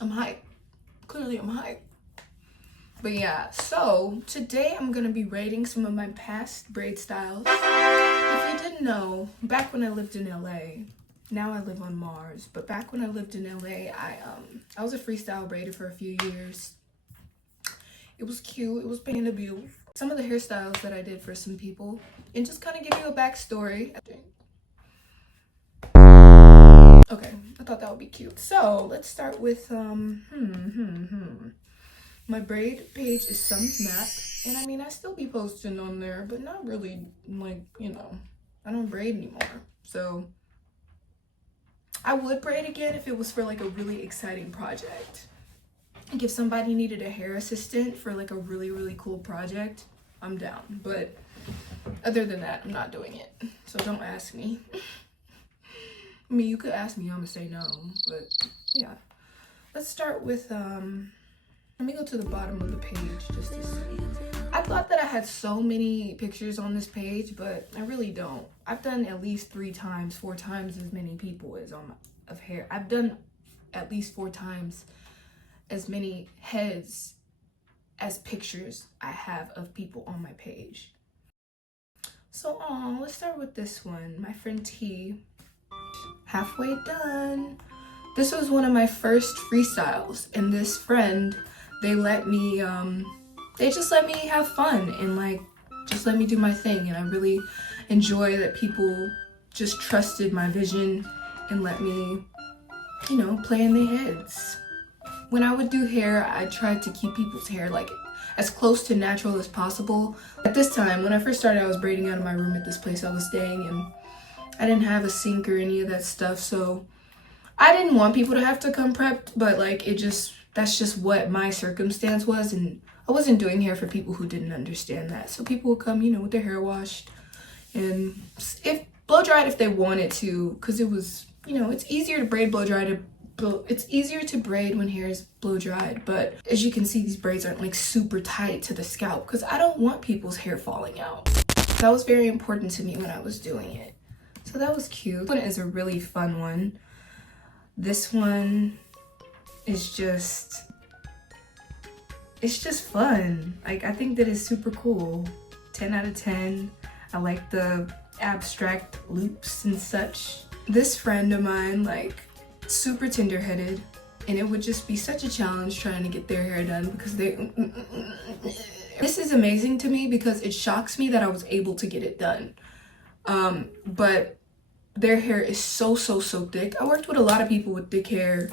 I'm hyped. Clearly I'm hyped. But yeah, so today I'm gonna be rating some of my past braid styles. If you didn't know, back when I lived in LA, now I live on Mars, but back when I lived in LA, I was a freestyle braider for a few years. It was cute, it was paying the bills. Some of the hairstyles that I did for some people, and just kind of give you a backstory. Okay, I thought that would be cute. So let's start with my braid page is SUMMMSMAP, and I mean I still be posting on there, but not really, like, you know, I don't braid anymore. So I would braid again if it was for like a really exciting project. Like if somebody needed a hair assistant for like a really cool project, I'm down. But other than that, I'm not doing it. So don't ask me. I mean, you could ask me, I'm gonna say no, but yeah. Let's start with, let me go to the bottom of the page just to see. I thought that I had so many pictures on this page, but I really don't. I've done at least 4 times as many people as of hair. I've done at least 4 times as many heads as pictures I have of people on my page. So, let's start with this one. My friend T. Halfway done. This was one of my first freestyles, and this friend, they just let me have fun and like just let me do my thing, and I really enjoy that people just trusted my vision and let me, you know, play in their heads. When I would do hair, I tried to keep people's hair like as close to natural as possible. At this time, when I first started, I was braiding out of my room at this place I was staying, and I didn't have a sink or any of that stuff, so I didn't want people to have to come prepped, but like that's just what my circumstance was, and I wasn't doing hair for people who didn't understand that. So people would come, you know, with their hair washed and if blow dried if they wanted to, because it was, you know, it's easier to braid it's easier to braid when hair is blow dried, but as you can see, these braids aren't like super tight to the scalp because I don't want people's hair falling out. That was very important to me when I was doing it. So that was cute. This one is a really fun one. This one is just, it's just fun. Like, I think that is super cool. 10 out of 10. I like the abstract loops and such. This friend of mine, like, super tender-headed, and it would just be such a challenge trying to get their hair done because this is amazing to me because it shocks me that I was able to get it done. But their hair is so thick. I worked with a lot of people with thick hair,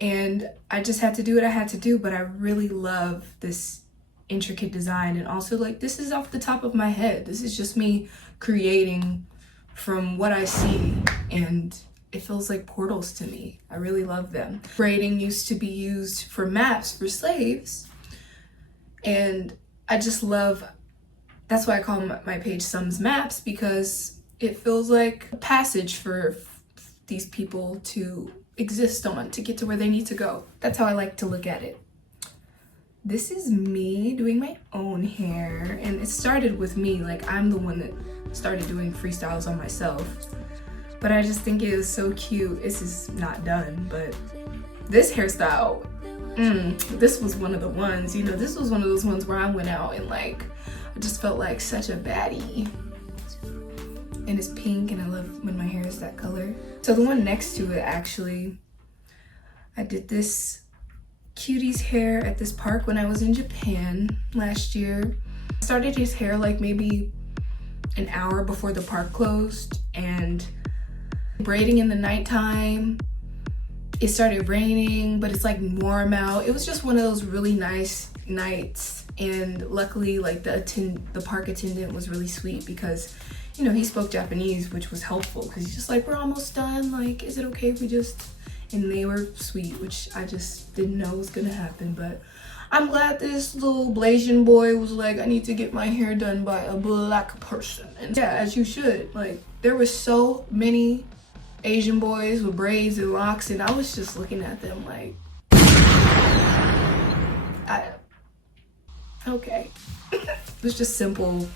and I just had to do what I had to do, but I really love this intricate design, and also like this is off the top of my head. This is just me creating from what I see, and it feels like portals to me. I really love them. Braiding used to be used for maps for slaves, and I just love, that's why I call my page SUMMMSMAPs, because it feels like a passage for these people to exist on, to get to where they need to go. That's how I like to look at it. This is me doing my own hair, and it started with me. Like, I'm the one that started doing freestyles on myself, but I just think it was so cute. This is not done, but this hairstyle, this was one of the ones, you know, this was one of those ones where I went out and like, I just felt like such a baddie. And it's pink, and I love when my hair is that color. So the one next to it, actually, I did this cutie's hair at this park when I was in Japan last year. I started his hair like maybe an hour before the park closed, and braiding in the nighttime. It started raining, but it's like warm out. It was just one of those really nice nights, and luckily like the park attendant was really sweet because, you know, he spoke Japanese, which was helpful because he's just like, we're almost done, like, is it okay if we just, and they were sweet, which I just didn't know was gonna happen. But I'm glad this little Blasian boy was like, I need to get my hair done by a black person. And yeah, as you should. Like, there were so many Asian boys with braids and locks, and I was just looking at them like, okay. It was just simple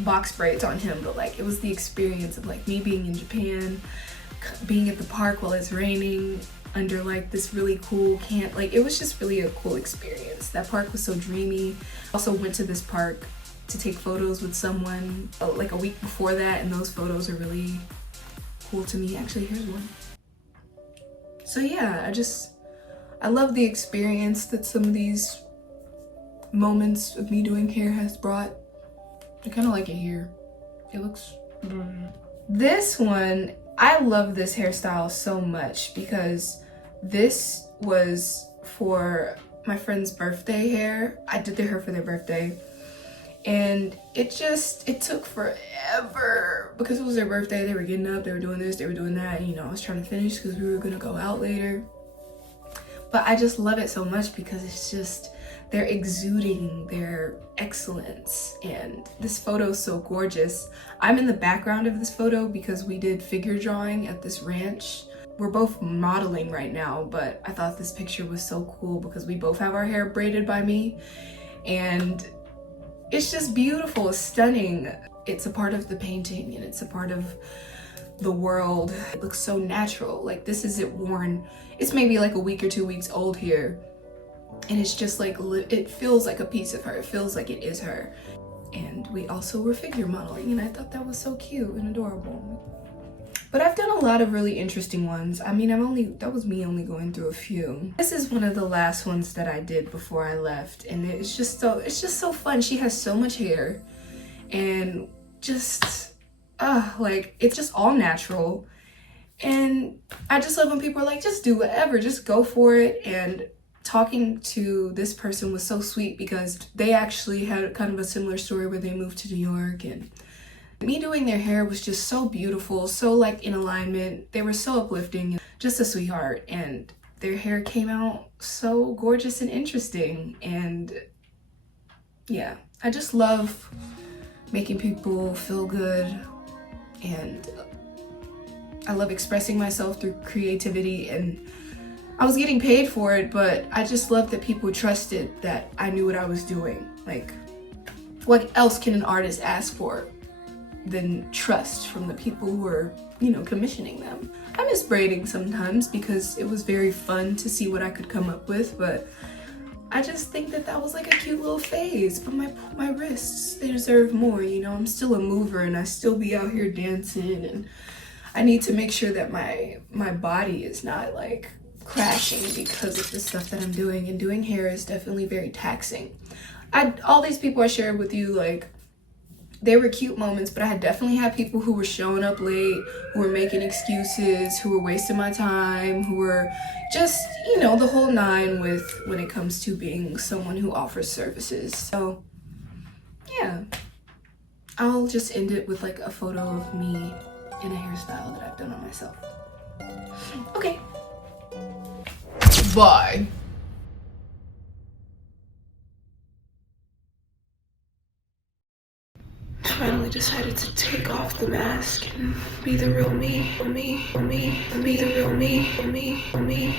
box braids on him, but like, it was the experience of like me being in Japan, being at the park while it's raining, under like this really cool camp. Like it was just really a cool experience. That park was so dreamy. Also went to this park to take photos with someone like a week before that, and those photos are really cool to me. Actually, here's one. So yeah, I love the experience that some of these moments of me doing hair has brought. I kind of like it here. It looks... This one, I love this hairstyle so much because this was for my friend's birthday hair. I did their hair for their birthday, and it took forever because it was their birthday. They were getting up, they were doing this, they were doing that, and you know, I was trying to finish because we were gonna go out later. But I just love it so much because it's just, they're exuding their excellence, and this photo is so gorgeous. I'm in the background of this photo because we did figure drawing at this ranch. We're both modeling right now, but I thought this picture was so cool because we both have our hair braided by me, and it's just beautiful, it's stunning. It's a part of the painting and it's a part of the world. It looks so natural. Like this is it worn. It's maybe like a week or 2 weeks old here. And it's just like, it feels like a piece of her. It feels like it is her. And we also were figure modeling, and I thought that was so cute and adorable. But I've done a lot of really interesting ones. I mean, that was me only going through a few. This is one of the last ones that I did before I left, and it's just so fun. She has so much hair, and just, like, it's just all natural. And I just love when people are like, just do whatever, just go for it. And talking to this person was so sweet because they actually had kind of a similar story where they moved to New York, and me doing their hair was just so beautiful, so like in alignment. They were so uplifting, just a sweetheart, and their hair came out so gorgeous and interesting. And yeah, I just love making people feel good, and I love expressing myself through creativity, and I was getting paid for it, but I just love that people trusted that I knew what I was doing. Like, what else can an artist ask for than trust from the people who are, you know, commissioning them? I miss braiding sometimes because it was very fun to see what I could come up with, but I just think that that was like a cute little phase. But my wrists, they deserve more, you know? I'm still a mover, and I still be out here dancing, and I need to make sure that my body is not like crashing because of the stuff that I'm doing. And doing hair is definitely very taxing. All these people I shared with you, like, they were cute moments, but I definitely had people who were showing up late, who were making excuses, who were wasting my time, who were just, you know, the whole nine with when it comes to being someone who offers services. So yeah, I'll just end it with like a photo of me in a hairstyle that I've done on myself. Okay. Bye. Finally decided to take off the mask and be the real me, be the real me.